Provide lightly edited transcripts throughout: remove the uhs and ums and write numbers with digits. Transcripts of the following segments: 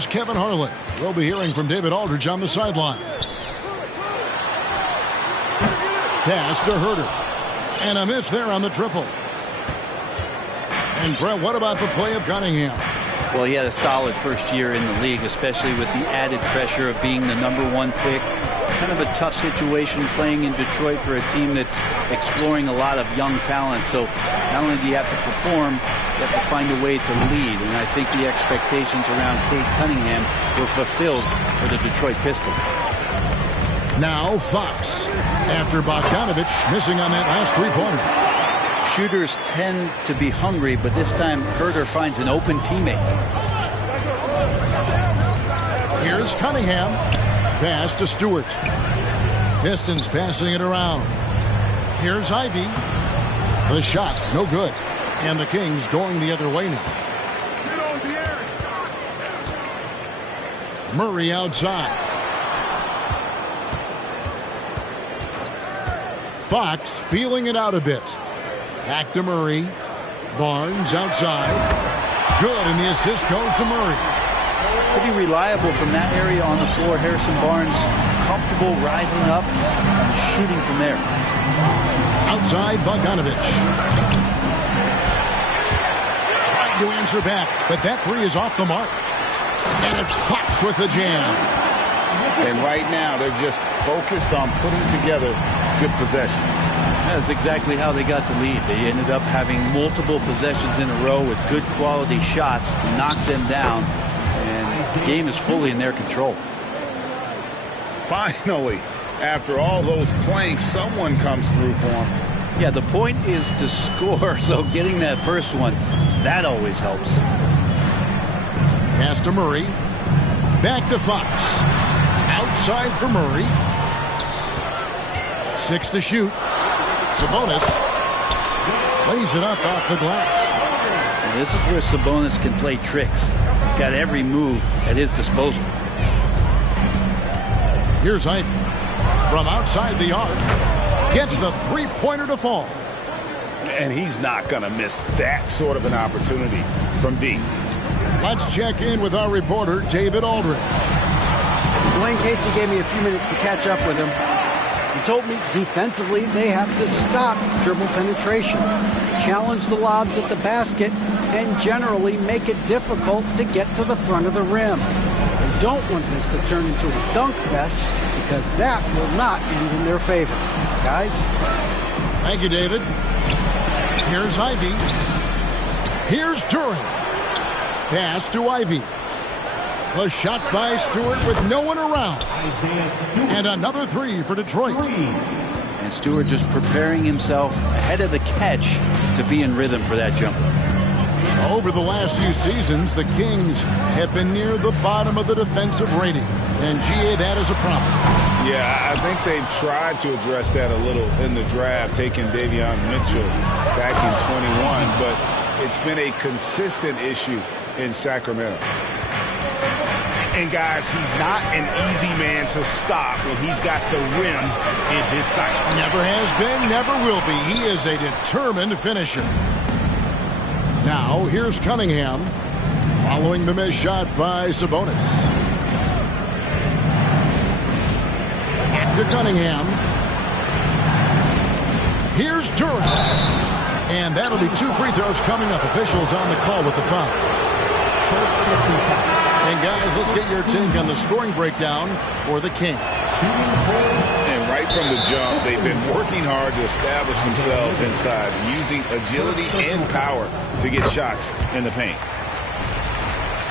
here's Kevin Harlan. We'll be hearing from David Aldridge on the sideline. Pass to Herter. And a miss there on the triple. And Brett, what about the play of Cunningham? Well, he had a solid first year in the league, especially with the added pressure of being the #1 pick. Kind of a tough situation playing in Detroit for a team that's exploring a lot of young talent. So not only do you have to perform, you have to find a way to lead. And I think the expectations around Cade Cunningham were fulfilled for the Detroit Pistons. Now Fox, after Bogdanovich missing on that last three-pointer. Shooters tend to be hungry, but this time Herter finds an open teammate. Here's Cunningham. Pass to Stewart. Pistons passing it around. Here's Ivy. The shot, no good. And the Kings going the other way now. Murray outside. Fox feeling it out a bit. Back to Murray. Barnes outside. Good, and the assist goes to Murray. Pretty reliable from that area on the floor. Harrison Barnes comfortable rising up and shooting from there. Outside Bogdanovich. Trying to answer back, but that three is off the mark. And it's Fox with the jam. And right now they're just focused on putting together good possessions. That's exactly how they got the lead. They ended up having multiple possessions in a row with good quality shots, knocked them down, and the game is fully in their control. Finally, after all those clanks, someone comes through for them. Yeah, the point is to score, so getting that first one, that always helps. Pass to Murray. Back to Fox. Outside for Murray. 6 to shoot. Sabonis lays it up off the glass. And this is where Sabonis can play tricks. He's got every move at his disposal. Here's Ivy. From outside the arc. Gets the three-pointer to fall. And he's not going to miss that sort of an opportunity from deep. Let's check in with our reporter, David Aldridge. Dwayne Casey gave me a few minutes to catch up with him. He told me defensively they have to stop dribble penetration, challenge the lobs at the basket, and generally make it difficult to get to the front of the rim. They don't want this to turn into a dunk fest because that will not end in their favor. Guys? Thank you, David. Here's Ivy. Here's Duran. Pass to Ivy. The shot by Stewart with no one around. And another three for Detroit. And Stewart just preparing himself ahead of the catch to be in rhythm for that jumper. Over the last few seasons, the Kings have been near the bottom of the defensive rating. And GA, that is a problem. Yeah, I think they've tried to address that a little in the draft, taking Davion Mitchell back in 21, but it's been a consistent issue in Sacramento. And guys, he's not an easy man to stop when he's got the rim in his sights. Never has been, never will be. He is a determined finisher. Now, here's Cunningham following the missed shot by Sabonis. Back to Cunningham. Here's Duran. And that'll be 2 free throws coming up. Officials on the call with the foul. And guys, let's get your take on the scoring breakdown for the Kings. And right from the jump, they've been working hard to establish themselves inside, using agility and power to get shots in the paint.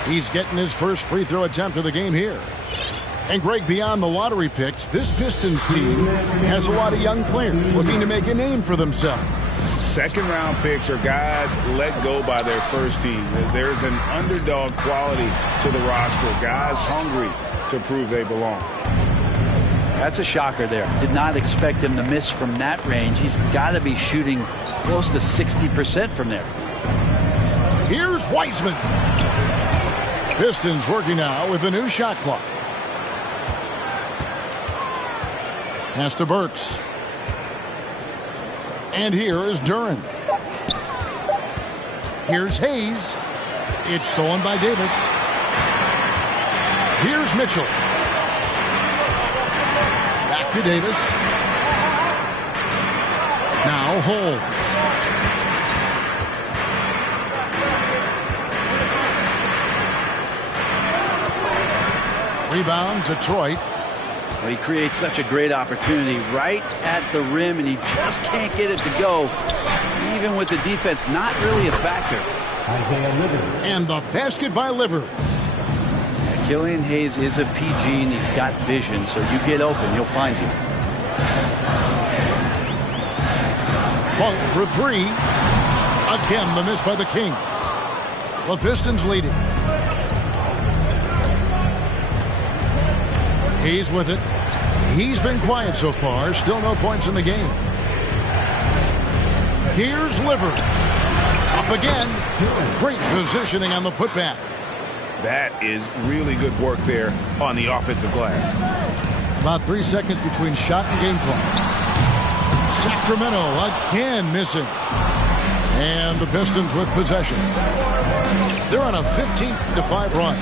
He's getting his first free throw attempt of the game here. And Greg, beyond the lottery picks, this Pistons team has a lot of young players looking to make a name for themselves. Second-round picks are guys let go by their first team. There's an underdog quality to the roster. Guys hungry to prove they belong. That's a shocker there. Did not expect him to miss from that range. He's got to be shooting close to 60% from there. Here's Wiseman. Pistons working now with a new shot clock. Pass to Burks. And here is Duran. Here's Hayes. It's stolen by Davis. Here's Mitchell. Back to Davis. Now Holmes. Rebound, Detroit. Well, he creates such a great opportunity right at the rim, and he just can't get it to go. Even with the defense not really a factor. Isaiah Livers. And the basket by Livers. Killian Hayes is a PG, and he's got vision, so you get open, he'll find you. Bunk for three. Again, the miss by the Kings. The Pistons leading. Hayes with it. He's been quiet so far. Still no points in the game. Here's Livers. Up again. Great positioning on the putback. That is really good work there on the offensive glass. About 3 seconds between shot and game clock. Sacramento again missing. And the Pistons with possession. They're on a 15-5 run.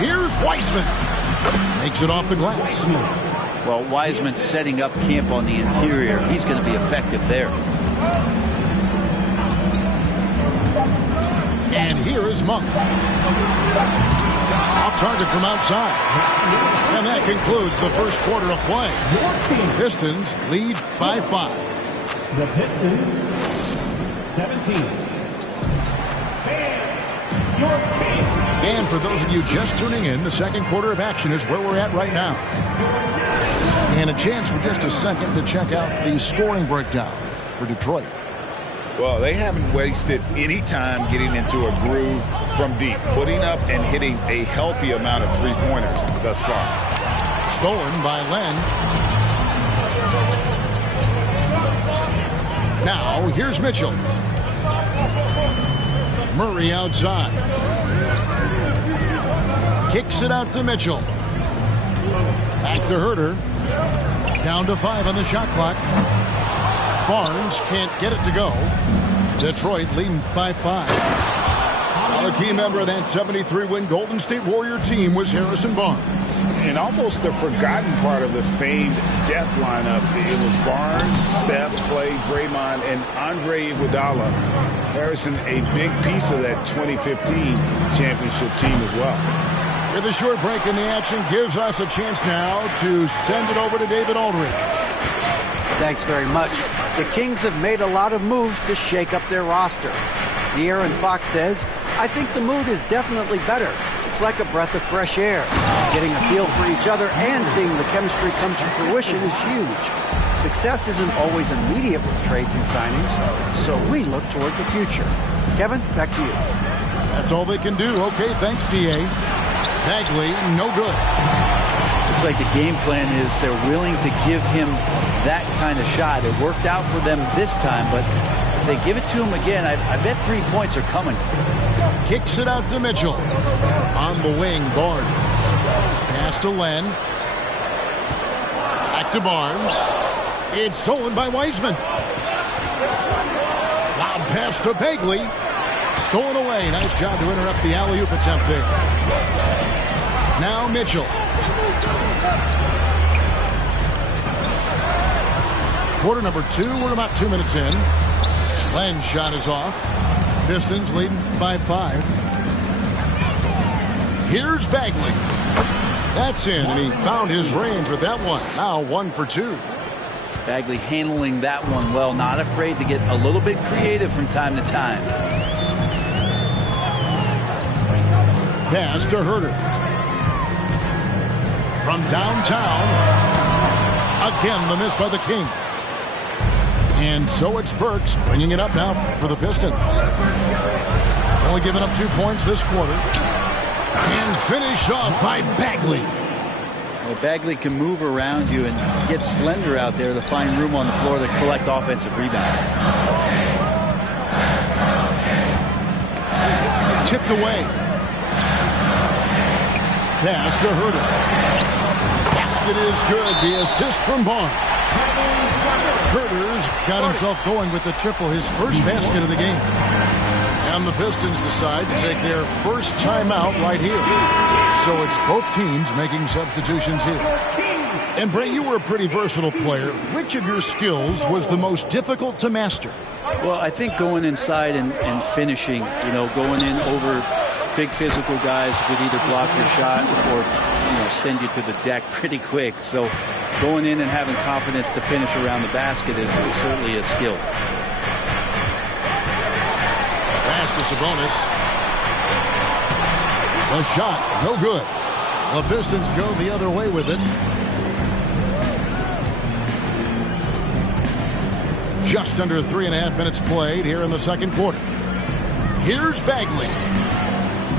Here's Wiseman. Makes it off the glass. Well, Wiseman's setting up camp on the interior. He's going to be effective there. And here is Monk. Off target from outside. And that concludes the first quarter of play. Pistons lead by 5. The Pistons, 17. Fans, your Kings. And for those of you just tuning in, the second quarter of action is where we're at right now. And a chance for just a second to check out the scoring breakdown for Detroit. Well, they haven't wasted any time getting into a groove from deep, putting up and hitting a healthy amount of three-pointers thus far. Stolen by Len. Now, here's Mitchell. Murray outside. Kicks it out to Mitchell. Back to Herter. Down to 5 on the shot clock. Barnes can't get it to go. Detroit leading by 5. Now the key member of that 73-win Golden State Warrior team was Harrison Barnes. And almost the forgotten part of the famed death lineup, it was Barnes, Steph, Clay, Draymond, and Andre Iguodala. Harrison, a big piece of that 2015 championship team as well. With a short break in the action, gives us a chance now to send it over to David Aldridge. Thanks very much. The Kings have made a lot of moves to shake up their roster. De'Aaron Fox says, I think the mood is definitely better. It's like a breath of fresh air. Getting a feel for each other and seeing the chemistry come to fruition is huge. Success isn't always immediate with trades and signings, so we look toward the future. Kevin, back to you. That's all they can do. Okay, thanks, D.A. Bagley, no good. Looks like the game plan is they're willing to give him that kind of shot. It worked out for them this time, but if they give it to him again, I bet 3 points are coming. Kicks it out to Mitchell. On the wing, Barnes. Pass to Len. Back to Barnes. It's stolen by Wiseman. Loud pass to Bagley. Stolen away. Nice job to interrupt the alley-oop attempt there. Now Mitchell. Quarter number 2. We're about 2 minutes in. Len's shot is off. Pistons leading by 5. Here's Bagley. That's in, and he found his range with that one. Now 1 for 2. Bagley handling that one well, not afraid to get a little bit creative from time to time. Pass to Herter. From downtown. Again, the miss by the Kings. And so it's Burks bringing it up now for the Pistons. Only giving up 2 points this quarter. And finished off by Bagley. Well, Bagley can move around you and get slender out there to find room on the floor to collect offensive rebounds. Tipped away. Pass to Herter. Basket is good. The assist from Barnes. Herter's got himself going with the triple, his first basket of the game. And the Pistons decide to take their first timeout right here. So it's both teams making substitutions here. And Bray, you were a pretty versatile player. Which of your skills was the most difficult to master? Well, I think going inside and finishing, going in over big physical guys who could either block your shot or send you to the deck pretty quick. So going in and having confidence to finish around the basket is certainly a skill. Pass to Sabonis. The shot, no good. The Pistons go the other way with it. Just under 3.5 minutes played here in the second quarter. Here's Bagley.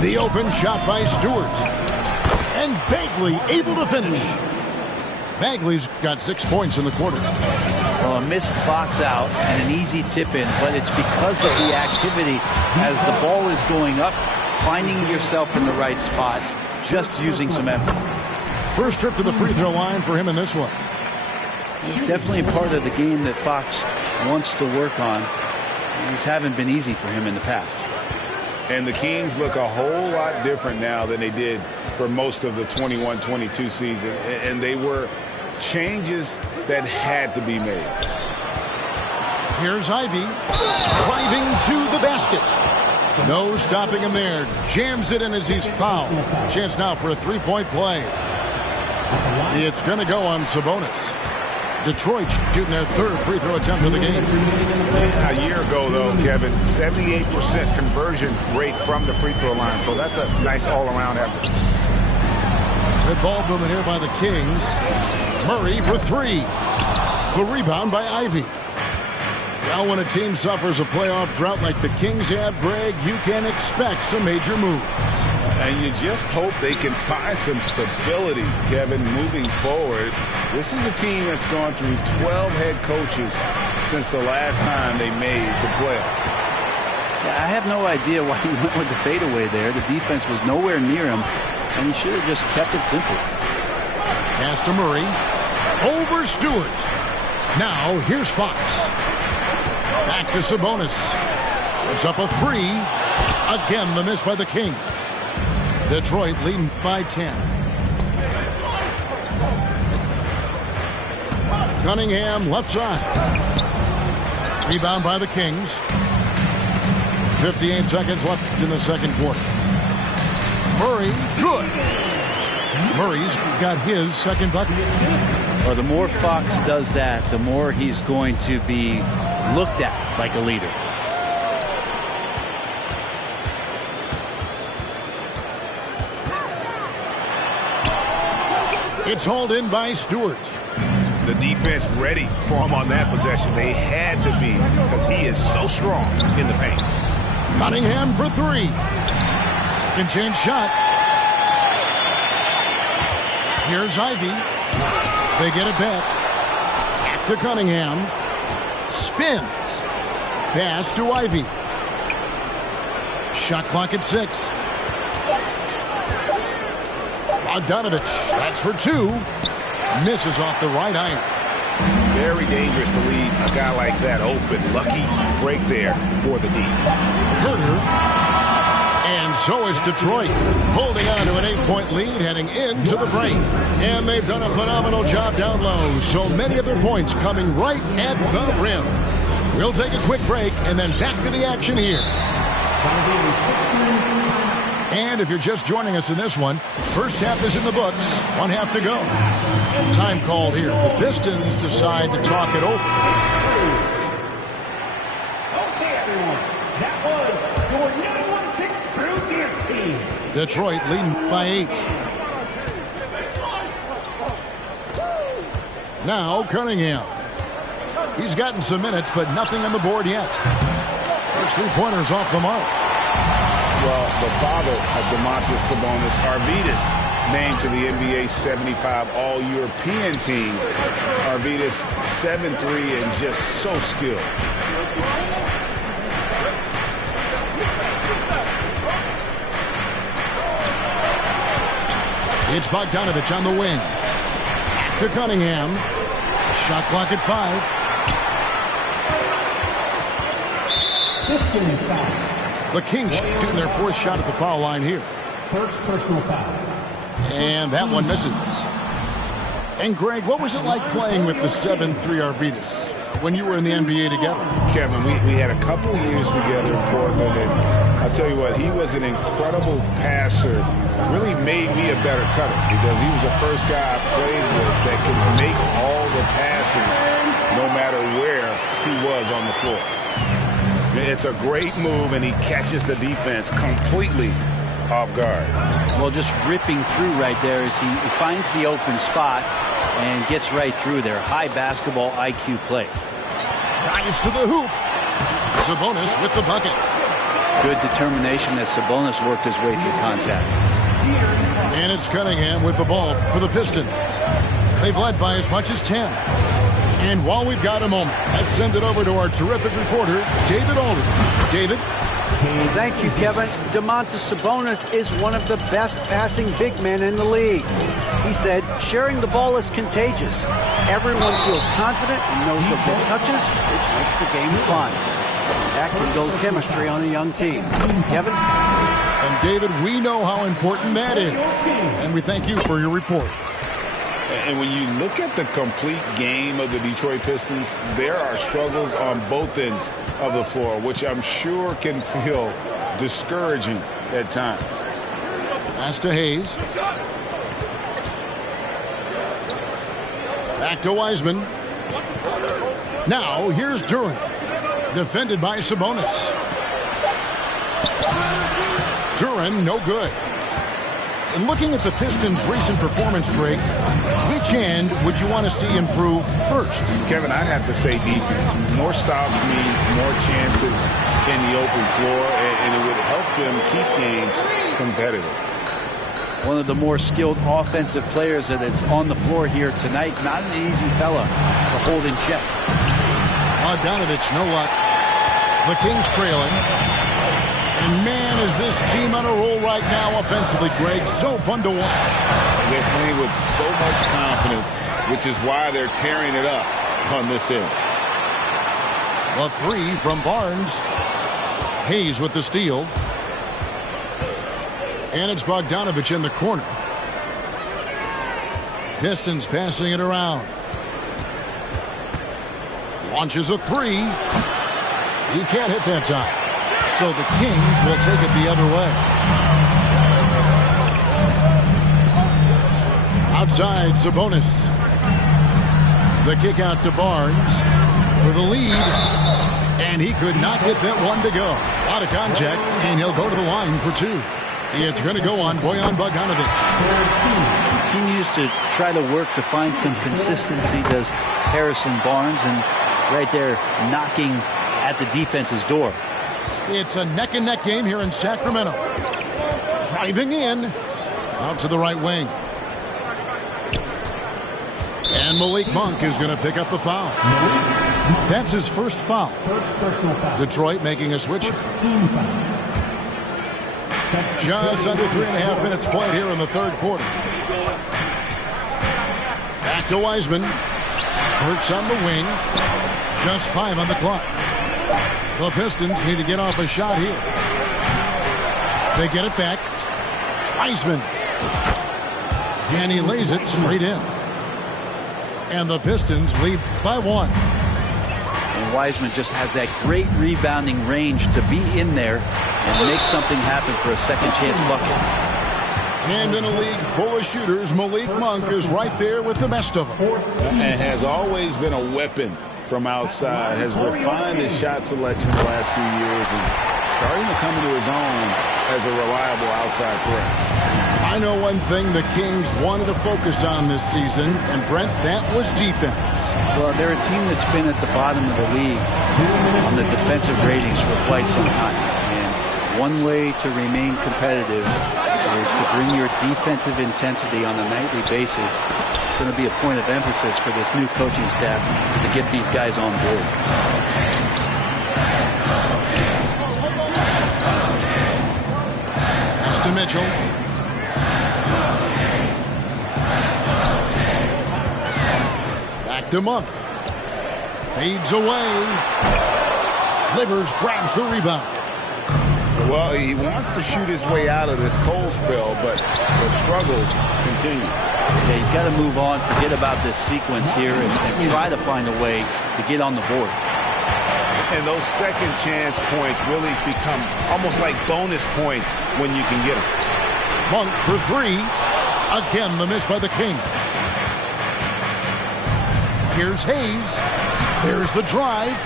The open shot by Stewart. And Bagley able to finish. Bagley's got 6 points in the quarter. Well, a missed box out and an easy tip in, but it's because of the activity as the ball is going up, finding yourself in the right spot, just using some effort. First trip to the free throw line for him in this one. It's definitely a part of the game that Fox wants to work on. These haven't been easy for him in the past. And the Kings look a whole lot different now than they did for most of the 21-22 season. And they were changes that had to be made. Here's Ivy driving to the basket. No stopping him there. Jams it in as he's fouled. Chance now for a three-point play. It's going to go on Sabonis. Detroit shooting their third free throw attempt of the game. A year ago, though, Kevin, 78% conversion rate from the free throw line. So that's a nice all-around effort. Good ball movement here by the Kings. Murray for three. The rebound by Ivy. Now when a team suffers a playoff drought like the Kings have, Greg, you can expect some major moves. And you just hope they can find some stability, Kevin, moving forward. This is a team that's gone through 12 head coaches since the last time they made the playoffs. Yeah, I have no idea why he went with the fadeaway there. The defense was nowhere near him, and he should have just kept it simple. Pass to Murray. Over Stewart. Now here's Fox. Back to Sabonis. It's up a three. Again, the miss by the Kings. Detroit leading by 10. Cunningham left side. Rebound by the Kings. 58 seconds left in the second quarter. Murray, good. Murray's got his second bucket. Well, the more Fox does that, the more he's going to be looked at like a leader. It's hauled in by Stewart. The defense ready for him on that possession. They had to be because he is so strong in the paint. Cunningham for three. Second chance shot. Here's Ivy. They get it back. Back to Cunningham. Spins. Pass to Ivy. Shot clock at 6. Bogdanovich, that's for two. Misses off the right iron. Very dangerous to leave a guy like that open. Lucky break there for the D. Herter. And so is Detroit, holding on to an 8-point lead heading into the break. And they've done a phenomenal job down low. So many of their points coming right at the rim. We'll take a quick break and then back to the action here. And if you're just joining us in this one, first half is in the books. 1 half to go. Time called here. The Pistons decide to talk it over. Okay, everyone. That was your 916 Crew Dance Team. Detroit leading by 8. Now Cunningham. He's gotten some minutes, but nothing on the board yet. His three-pointers off the mark. Well, the father of Domantas Sabonis, Arvydas, named to the NBA 75 All-European team. Arvydas 7'3" and just so skilled. It's Bogdanovich on the wing. Back to Cunningham. Shot clock at 5. Pistons foul. The Kings shooting their fourth shot at the foul line here. First personal foul. And that one misses. And Greg, what was it like playing with the 7'3" Arvidas when you were in the NBA together? Kevin, we had a couple years together in Portland, and I'll tell you what, he was an incredible passer. Really made me a better cutter because he was the first guy I played with that could make all the passes no matter where he was on the floor. It's a great move, and he catches the defense completely off guard. Well, just ripping through right there as he finds the open spot and gets right through there. High basketball IQ play. Drives to the hoop. Sabonis with the bucket. Good determination as Sabonis worked his way through contact. And it's Cunningham with the ball for the Pistons. They've led by as much as 10. And while we've got a moment, let's send it over to our terrific reporter, David Aldridge. David? Thank you, Kevin. Domantas Sabonis is one of the best passing big men in the league. He said, sharing the ball is contagious. Everyone feels confident and knows the big touches, which makes the game fun. That can build chemistry on a young team. Kevin? And David, we know how important that is. And we thank you for your report. And when you look at the complete game of the Detroit Pistons, there are struggles on both ends of the floor, which I'm sure can feel discouraging at times. Pass to Hayes. Back to Wiseman. Now, here's Durant. Defended by Sabonis. Durant, no good. And looking at the Pistons' recent performance, Greg, which end would you want to see improve first? Kevin, I'd have to say defense. More stops means more chances in the open floor, and it would help them keep games competitive. One of the more skilled offensive players that is on the floor here tonight. Not an easy fella to hold in check. Bogdanovich, no luck. The Kings trailing. And man, is this team on a roll right now offensively, Greg. So fun to watch. They're playing with so much confidence, which is why they're tearing it up on this end. A three from Barnes. Hayes with the steal. And it's Bogdanovich in the corner. Pistons passing it around. Launches a three. He can't hit that time. So the Kings will take it the other way. Outside, Sabonis. The kick out to Barnes for the lead. And he could not get that one to go. Out of contact, and he'll go to the line for two. It's going to go on Bojan Bogdanovich. Continues to try to work to find some consistency, does Harrison Barnes, and right there knocking at the defense's door. It's a neck-and-neck game here in Sacramento. Driving in. Out to the right wing. And Malik Monk is going to pick up the foul. That's his first foul. First personal foul. Detroit making a switch. First team foul. Just under 3.5 minutes played here in the third quarter. Back to Wiseman. Hurts on the wing. Just 5 on the clock. The Pistons need to get off a shot here. They get it back. Wiseman. And he lays it straight in. And the Pistons lead by 1. And Wiseman just has that great rebounding range to be in there and make something happen for a second chance bucket. And in a league full of shooters, Malik Monk is right there with the best of them. And has always been a weapon from outside, has refined his shot selection the last few years and starting to come into his own as a reliable outside threat. I know one thing the Kings wanted to focus on this season, and Brent, that was defense. Well, they're a team that's been at the bottom of the league on the defensive ratings for quite some time. And one way to remain competitive is to bring your defensive intensity on a nightly basis. It's going to be a point of emphasis for this new coaching staff to get these guys on board. Pass to Mitchell. Back to Monk. Fades away. Livers grabs the rebound. Well, he wants to shoot his way out of this cold spell, but the struggles continue. Yeah, he's got to move on, forget about this sequence here, and try to find a way to get on the board. And those second chance points really become almost like bonus points when you can get them. Monk for three. Again, the miss by the Kings. Here's Hayes. There's the drive.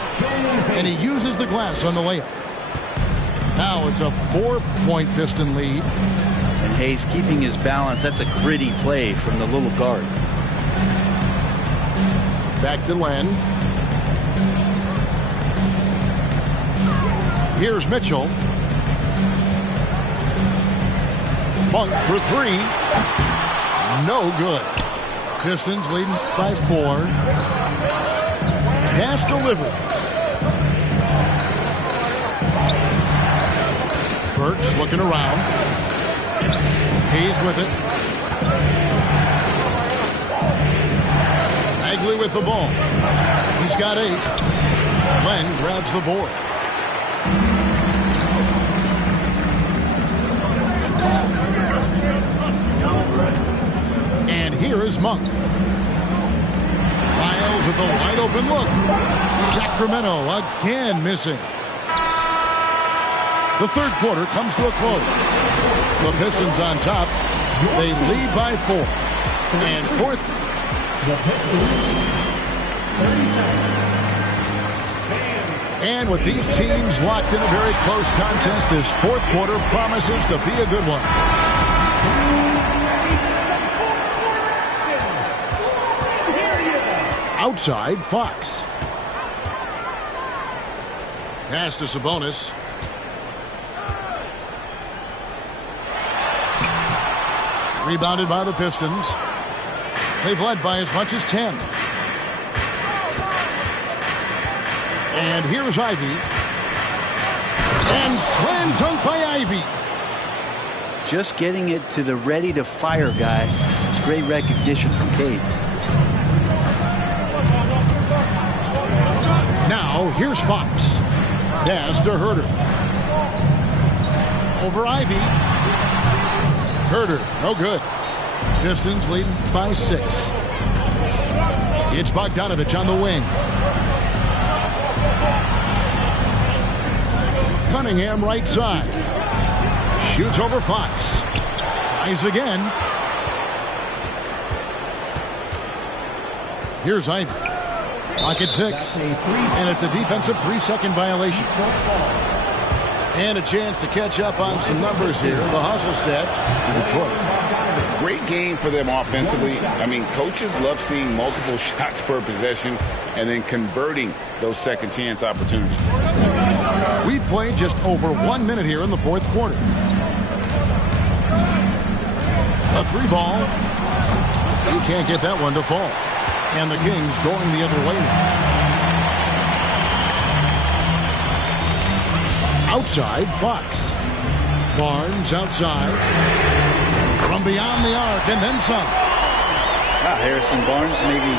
And he uses the glass on the layup. Now it's a 4-point Piston lead. And Hayes keeping his balance. That's a gritty play from the little guard. Back to Len. Here's Mitchell. Monk for three. No good. Pistons leading by 4. Pass delivered. Burks looking around. Hayes with it. Bagley with the ball. He's got 8. Len grabs the board. And here is Monk. Miles with a wide open look. Sacramento again missing. The third quarter comes to a close. The Pistons on top. They lead by 4. And fourth. The Pistons, 30 seconds. And with these teams locked in a very close contest, this fourth quarter promises to be a good one. Outside, Fox. Pass to Sabonis. Rebounded by the Pistons. They've led by as much as 10. And here's Ivy. And slam dunk by Ivy. Just getting it to the ready-to-fire guy. It's great recognition from Cade. Now, here's Fox. Pass to Herter. Over Ivy. Herter, no good. Pistons leading by 6. It's Bogdanovich on the wing. Cunningham right side. Shoots over Fox. Tries again. Here's Ivy. Clock at 6. And it's a defensive 3-second violation. And a chance to catch up on some numbers here. The hustle stats in Detroit. Great game for them offensively. I mean, coaches love seeing multiple shots per possession and then converting those second chance opportunities. We played just over 1 minute here in the fourth quarter. A 3-ball. You can't get that one to fall. And the Kings going the other way now. Outside, Fox. Barnes outside. From beyond the arc and then some. Harrison Barnes maybe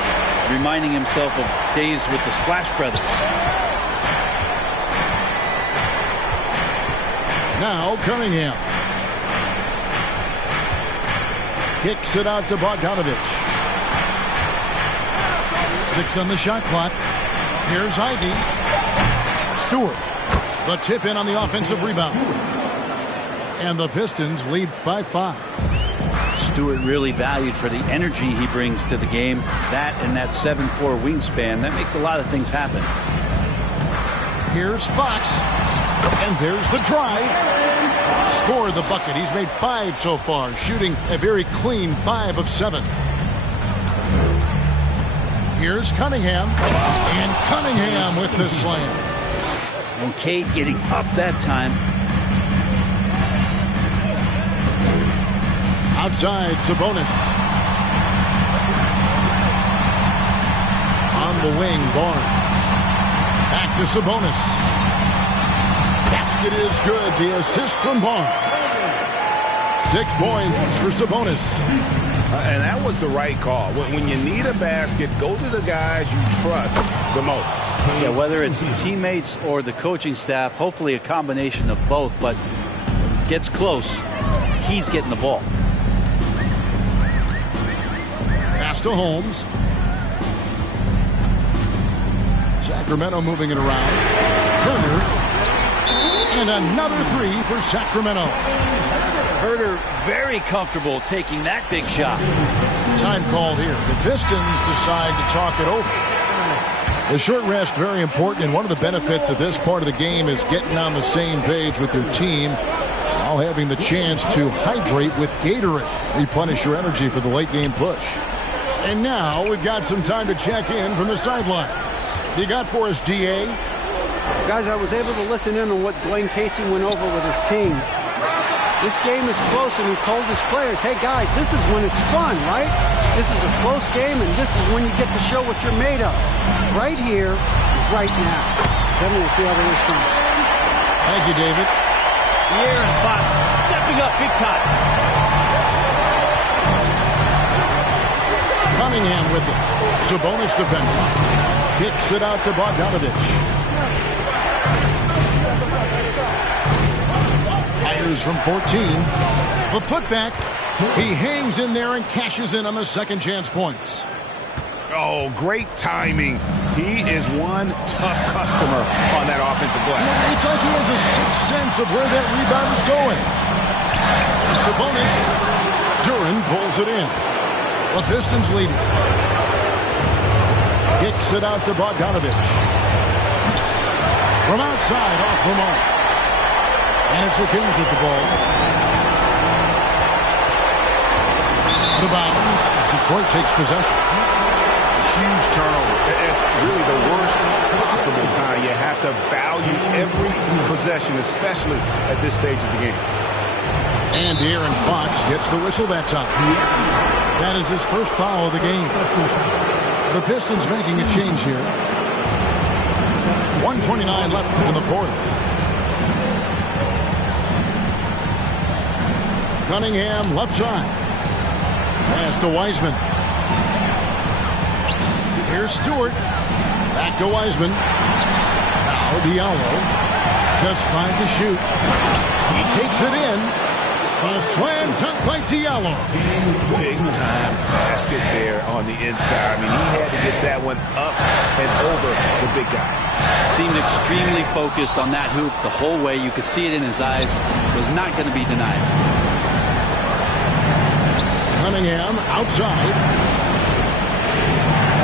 reminding himself of days with the Splash Brothers. Now Cunningham. Kicks it out to Bogdanovich. 6 on the shot clock. Here's Ivy. Stewart. The tip in on the offensive rebound. And the Pistons lead by 5. Stewart really valued for the energy he brings to the game. That and that 7'4" wingspan, that makes a lot of things happen. Here's Fox. And there's the drive. Score the bucket. He's made 5 so far, shooting a very clean 5 of 7. Here's Cunningham. And Cunningham with the slam. And Cade getting up that time. Outside, Sabonis. On the wing, Barnes. Back to Sabonis. Basket is good. The assist from Barnes. 6 points for Sabonis. And that was the right call. When you need a basket, go to the guys you trust the most. Yeah, whether it's teammates or the coaching staff, hopefully a combination of both, but gets close, he's getting the ball. Pass to Holmes. Sacramento moving it around. Herder. And another three for Sacramento. Herder very comfortable taking that big shot. Time called here. The Pistons decide to talk it over. The short rest, very important, and one of the benefits of this part of the game is getting on the same page with your team while having the chance to hydrate with Gatorade. Replenish your energy for the late game push. And now we've got some time to check in from the sidelines. You got for us, D.A.? Guys, I was able to listen in on what Dwayne Casey went over with his team. This game is close, and he told his players, hey, guys, this is when it's fun, right? This is a close game, and this is when you get to show what you're made of. Right here, right now. Then we'll see how they respond. Thank you, David. De'Aaron Fox stepping up big time. Cunningham with it. Sabonis defending. Kicks it out to Bogdanovich. Fires from 14. The putback. He hangs in there and cashes in on the second chance points. Oh, great timing. He is one tough customer on that offensive glass. It's like he has a sixth sense of where that rebound is going. Sabonis. Duren pulls it in. The Pistons leading. Kicks it out to Bogdanovich. From outside, off the mark. And it's the Kings with the ball. The bounds. Detroit takes possession. Huge turnover. At really the worst possible time. You have to value every possession, especially at this stage of the game. And De'Aaron Fox gets the whistle that time. That is his first foul of the game. The Pistons making a change here. 1:29 left in the fourth. Cunningham left side. Pass to Wiseman. Here's Stewart. Back to Wiseman. Now Diallo. Just 5 to shoot. He takes it in. A slam dunk by Diallo. Big time basket there on the inside. I mean, he had to get that one up and over the big guy. Seemed extremely focused on that hoop the whole way. You could see it in his eyes. Was not going to be denied. Cunningham outside.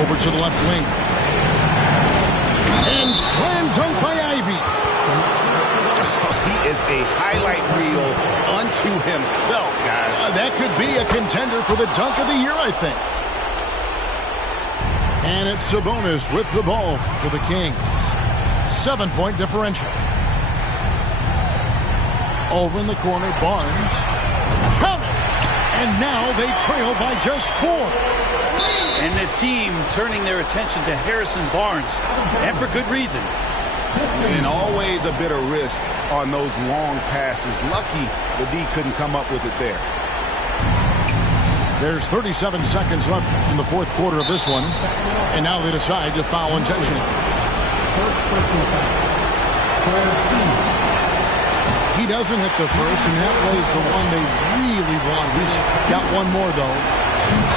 Over to the left wing. And slam dunk by Ivy. He is a highlight reel unto himself, guys. That could be a contender for the dunk of the year, I think. And it's Sabonis with the ball for the Kings. 7-point differential. Over in the corner, Barnes. Count it! And now they trail by just 4. And the team turning their attention to Harrison Barnes. And for good reason. And always a bit of risk on those long passes. Lucky the D couldn't come up with it there. There's 37 seconds left in the fourth quarter of this one. And now they decide to foul intentionally. He doesn't hit the first, and that was the one they really want. He's got one more, though.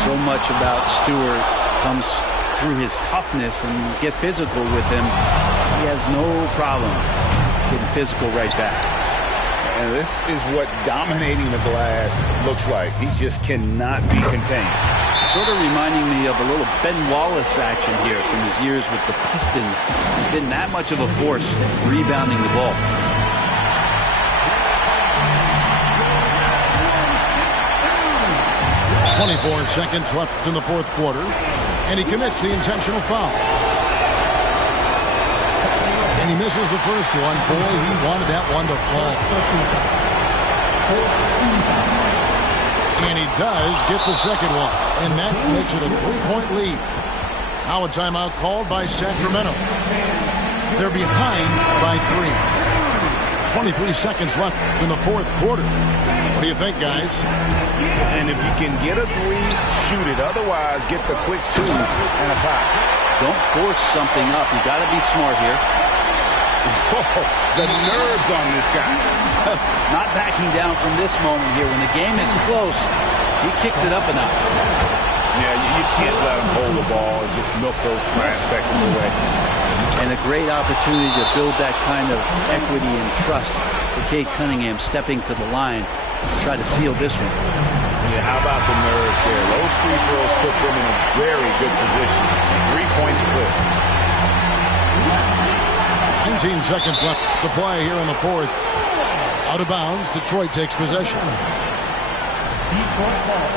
So much about Stewart comes through his toughness and get physical with him. He has no problem getting physical right back. And this is what dominating the glass looks like. He just cannot be contained. Sort of reminding me of a little Ben Wallace action here from his years with the Pistons. He's been that much of a force rebounding the ball. .24 seconds left in the fourth quarter, and he commits the intentional foul. And he misses the first one. Boy, he wanted that one to fall. And he does get the second one, and that makes it a 3-point lead. Now a timeout called by Sacramento. They're behind by 3. 23 seconds left in the fourth quarter. What do you think, guys? And if you can get a 3, shoot it. Otherwise, get the quick 2 and a foul. Don't force something up. You got to be smart here. Whoa, the nerves on this guy. Not backing down from this moment here. When the game is close, he kicks it up enough. Yeah, you can't let him hold the ball and just milk those last seconds away. And a great opportunity to build that kind of equity and trust for Cade Cunningham stepping to the line to try to seal this one. Yeah, how about the nerves there? Those free throws put them in a very good position. 3 points clear. 19 seconds left to play here in the fourth. Out of bounds, Detroit takes possession. Detroit ball.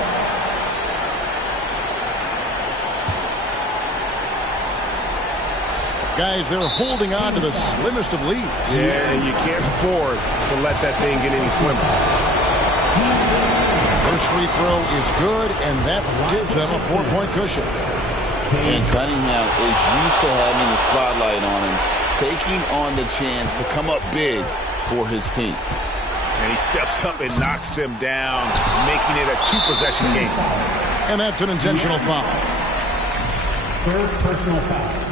Guys, they're holding on to the slimmest of leads. Yeah, and you can't afford to let that thing get any slimmer. First free throw is good, and that gives them a 4-point cushion. And Cunningham is used to having the spotlight on him, taking on the chance to come up big for his team. And he steps up and knocks them down, making it a 2-possession game. And that's an intentional foul. Third personal foul.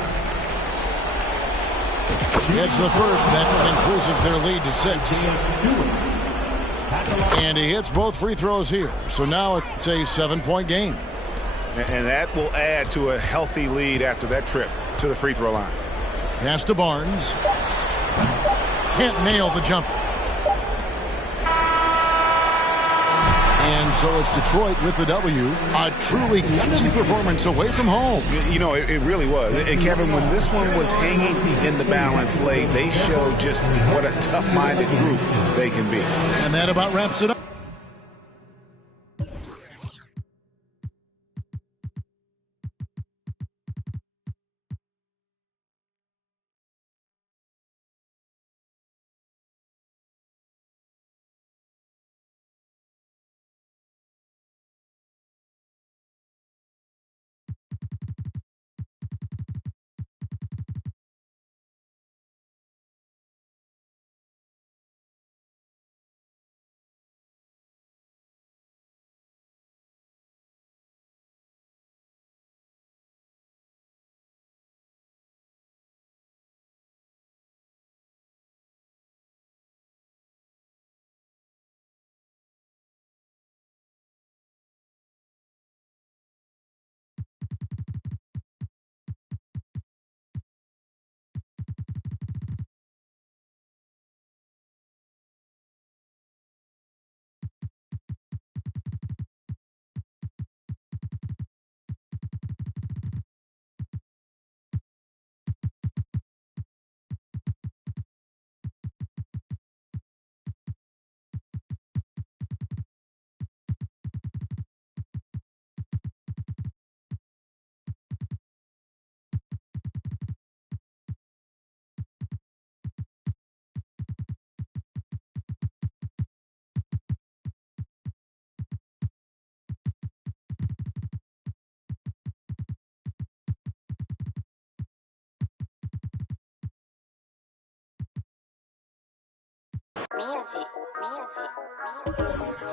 It's the first. That increases their lead to 6. And he hits both free throws here. So now it's a 7-point game. And that will add to a healthy lead after that trip to the free throw line. Pass to Barnes. Can't nail the jumper. And so it's Detroit with the W. A truly gutsy performance away from home. You know, it really was. And Kevin, when this one was hanging in the balance late, they showed just what a tough-minded group they can be. And that about wraps it up. Music.